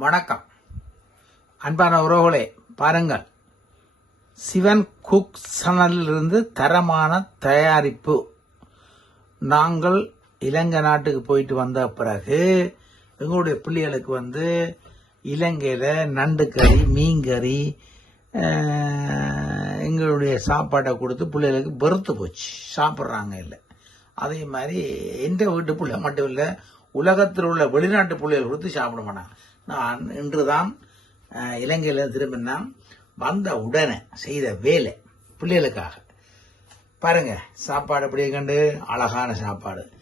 வணக்கம். அன்பான உறவுகளே பாருங்கள். சிவன் குக் சனலிருந்து தரமான தயாரிப்பு. நாங்கள் இலங்கை நாட்டுக்கு போயிட்டு வந்த பிறகு எங்களுடைய பிள்ளைகளுக்கு வந்து இலங்கையில் நண்டு கறி மீன் கறி எங்களுடைய சாப்பாட்டை கொடுத்து பிள்ளைகளுக்கு வெறுத்து போச்சு. சாப்பிட்றாங்க இல்லை. அதே மாதிரி எந்த வீட்டு பிள்ளை மட்டும் இல்லை உலகத்தில் உள்ள வெளிநாட்டு பிள்ளைகள் கொடுத்து சாப்பிட மாட்டாங்க. நான் இன்றுதான் அஹ், இலங்கையில திரும்பினா வந்த உடனே செய்த வேலை பிள்ளைகளுக்காக. பாருங்க சாப்பாடு அப்படியே கண்டு அழகான சாப்பாடு.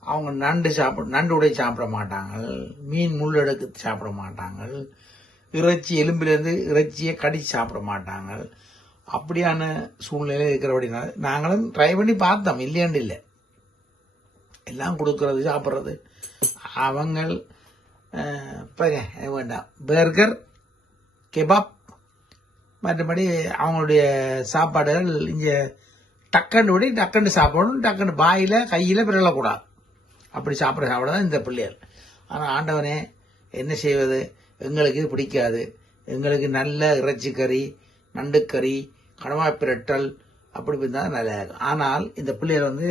அவங்க நண்டு சாப்பிட நண்டு உடை சாப்பிட மாட்டாங்க. மீன் முள் சாப்பிட மாட்டாங்க. இறைச்சி எலும்பிலேருந்து இறைச்சியை கடிச்சு சாப்பிட மாட்டாங்க. அப்படியான சூழ்நிலை இருக்கிறபடினால நாங்களும் ட்ரை பண்ணி பார்த்தோம். இல்லையாண்டு இல்லை. எல்லாம் கொடுக்கறது சாப்பிட்றது. அவங்க வேண்டாம் பர்கர் கெபாப் மற்றபடி அவங்களுடைய சாப்பாடுகள் இங்கே டக்குன்னு விடி டக்குன்னு சாப்பிடணும் டக்குன்னு பாயில் கையில் பிறலக்கூடாது அப்படி சாப்பிட சாப்பிட தான் இந்த பிள்ளைகள் ஆனால் ஆண்டவனே என்ன செய்வது எங்களுக்கு இது பிடிக்காது எங்களுக்கு நல்ல இறைச்சி கறி நண்டுக்கறி கணவாய் பிரட்டல் அப்படி இருந்தால் நல்லா இருக்கும் ஆனால் இந்த பிள்ளைகள் வந்து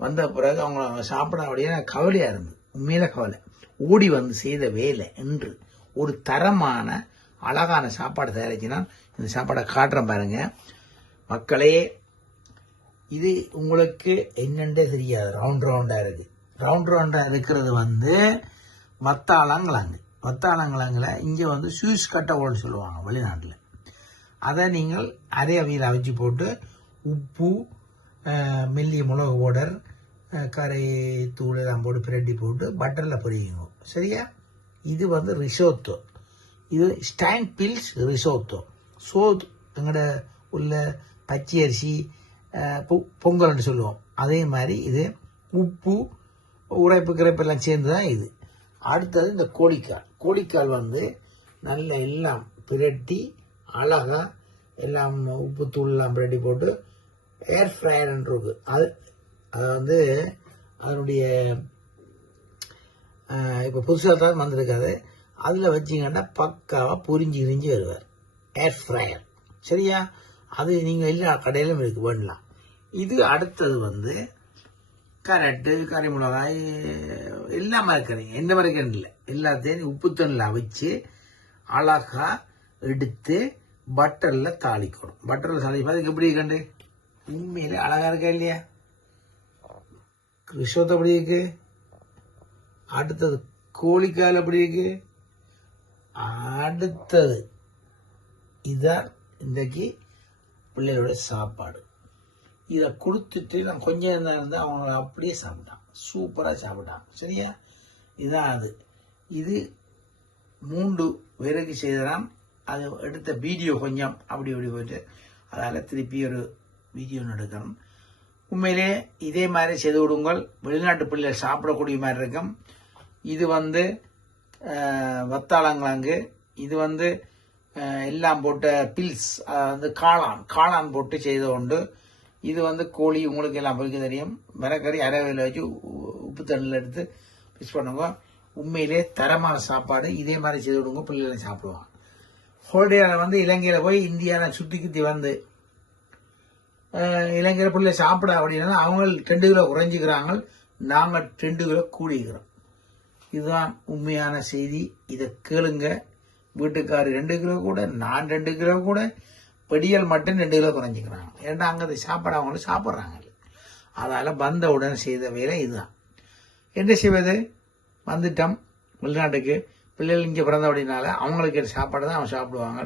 வந்த பிறகு அவங்க சாப்பிட அப்படியே கவலையாக இருந்தது உண்மையில கவலை. ஓடி வந்து செய்த வேலை என்று ஒரு தரமான அழகான சாப்பாடு தயாரிச்சுனா இந்த சாப்பாடை காட்டுறேன் பாருங்க. மக்களே இது உங்களுக்கு என்னென்றே தெரியாது. ரவுண்ட் ரவுண்டாக இருக்குது ரவுண்ட் ரவுண்டாக இருக்கிறது வந்து வத்தாளங்கிழங்கு வத்தாளங்கிழங்குல இங்கே வந்து சுவிஸ் கட்டவோல்னு சொல்லுவாங்க வெளிநாட்டில். அதை நீங்கள் அதே அவியில் அவிச்சு போட்டு உப்பு மெல்லிய மிளகு பவுடர் அஹ், கரை தூள் எல்லாம் போட்டு பிரட்டி போட்டு பட்டரில் பொரியுங்க. சரியா? இது வந்து ரிசோத்தோ இது ஸ்டாண்ட் பில்ஸ் ரிசோத்தோ சோத் எங்களோட உள்ள பச்சை அரிசி பொ- பொங்கல்னு சொல்லுவோம். அதே மாதிரி இது உப்பு உரைப்பு கிரைப்பு எல்லாம் சேர்ந்து தான் இது. அடுத்தது இந்த கோழிக்கால். கோழிக்கால் வந்து நல்ல எல்லாம் பிரட்டி அழகா எல்லாம் உப்பு தூள்லாம் பிரட்டி போட்டு ஏர் ஃப்ரையர் அது அது வந்து அதனுடைய இப்போ புதுசாக தான் வந்திருக்காது. அதில் வச்சிங்கன்னா பக்காவாக புரிஞ்சு கிரிஞ்சு வருவார். ஏர் ஃப்ரையர் சரியா? அது நீங்கள் எல்லா கடையிலும் இருக்கு பண்ணலாம் இது அடுத்தது வந்து கரட்டு கறி மிளகாய் எல்லா மறக்கிறீங்க எந்த மறக்கிறேன் இல்லை. எல்லாத்தையும் உப்பு தண்ணில் அவிச்சு அழகா எடுத்து பட்டரில் தாளிக்கணும். பட்டரில் தாளிக்கும் அதுக்கு எப்படி கண்டு? உண்மையிலே அழகாக இருக்கா இல்லையா? கிறிஸ்தவத்தை எப்படி இருக்கு? அடுத்தது கோழிக்கால் எப்படி இருக்கு? அடுத்தது இதான் இன்றைக்கு பிள்ளையோட சாப்பாடு. இதை கொடுத்துட்டு நான் கொஞ்சம் இருந்தால் இருந்து அவங்கள அப்படியே சாப்பிட்டான். சூப்பராக சாப்பிட்டான். சரியா? இதுதான் அது. இது மூன்று விறகு செய்தலாம் அது எடுத்த வீடியோ கொஞ்சம் அப்படி இப்படி போயிட்டு அதால் திருப்பி ஒரு வீடியோ எடுக்கணும். உண்மையிலே இதே மாதிரி செய்து விடுங்கள் வெளிநாட்டு பிள்ளைகள் சாப்பிடக்கூடிய மாதிரி இருக்கும். இது வந்து வத்தாளங்கிழங்கு இது வந்து எல்லாம் போட்ட பில்ஸ் வந்து காளான் காளான் போட்டு செய்த உண்டு. இது வந்து கோழி உங்களுக்கு எல்லாம் பொறிக்க தெரியும். மிரக்கறி அரைவையில் வச்சு உ- உப்பு தண்ணியில் எடுத்து மிக்ஸ் பண்ணுங்க. உண்மையிலே தரமான சாப்பாடு. இதே மாதிரி செய்து விடுங்க பிள்ளைகளை சாப்பிடுவாங்க. ஹோல்டேல வந்து இலங்கையில் போய் இந்தியாவில் சுற்றி குத்தி வந்து இளைஞர் பிள்ளை சாப்பிட அப்படின்னா அவங்க ரெண்டு கிலோ குறைஞ்சிக்கிறாங்க நாங்கள் ரெண்டு கிலோ கூடிக்கிறோம் இதுதான் உண்மையான செய்தி. இதை கேளுங்க. வீட்டுக்கார் ரெண்டு கிலோ கூட நான் ரெண்டு கிலோ கூட பெடியல் மட்டும் ரெண்டு கிலோ குறைஞ்சிக்கிறாங்க. ஏன்னா அங்கே அந்த சாப்பாடு அவங்களும் சாப்பிட்றாங்க. அதால் வந்தவுடன் செய்த வேலை இதுதான். என்ன செய்வது? வந்துட்டோம். வெளிநாட்டுக்கு. பிள்ளைகள் இங்கே பிறந்த அப்படின்னால அவங்களுக்கு சாப்பாடு தான் அவங்க சாப்பிடுவாங்க.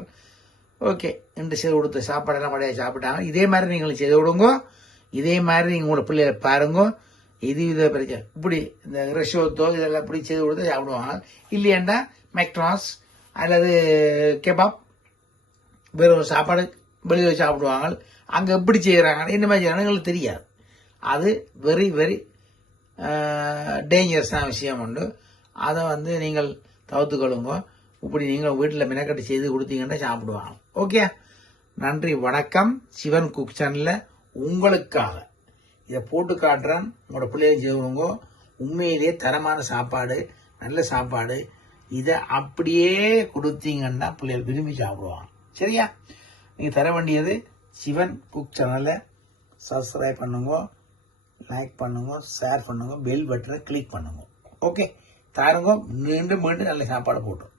ஓகே. என்று செய்து கொடுத்த சாப்பாடெல்லாம் மழையாக சாப்பிட்டாங்க. இதே மாதிரி நீங்களும் செய்து விடுங்க இதே மாதிரி நீங்கள் உங்களோட பிள்ளைகளை பாருங்க. இது வித பிரச்சனை. இப்படி இந்த ரெஷோத்தோ இதெல்லாம் இப்படி செய்து கொடுத்து சாப்பிடுவாங்க. இல்லையாண்டா மெக்டாஸ் அல்லது கெபாப் வெறும் சாப்பாடு வெளியில் சாப்பிடுவாங்க. அங்கே எப்படி செய்கிறாங்க இந்த மாதிரி ஜனங்களுக்கு எங்களுக்கு தெரியாது. அது வெரி வெரி டேஞ்சரஸான விஷயம் உண்டு. அதை வந்து நீங்கள் தவிர்த்துக்கொள்ளுங்க. இப்படி நீங்கள் வீட்டில் மெனக்கட்டு செய்து கொடுத்தீங்கன்னா சாப்பிடுவாங்க. ஓகே நன்றி வணக்கம். சிவன் குக் சேனலில் உங்களுக்காக. இதை போட்டு காட்டுறேன். உங்களோட பிள்ளைங்க செய்வங்க. உண்மையிலேயே தரமான சாப்பாடு நல்ல சாப்பாடு. இதை அப்படியே கொடுத்தீங்கன்னா பிள்ளைகள் விரும்பி சாப்பிடுவாங்க. சரியா? நீங்கள் தர வேண்டியது சிவன் குக் சேனலை சப்ஸ்கிரைப் பண்ணுங்க லைக் பண்ணுங்க ஷேர் பண்ணுங்க பெல் பட்டனை கிளிக் பண்ணுங்க. ஓகே தாருங்க. மீண்டும் மீண்டும் நல்ல சாப்பாடு போட்டோம்.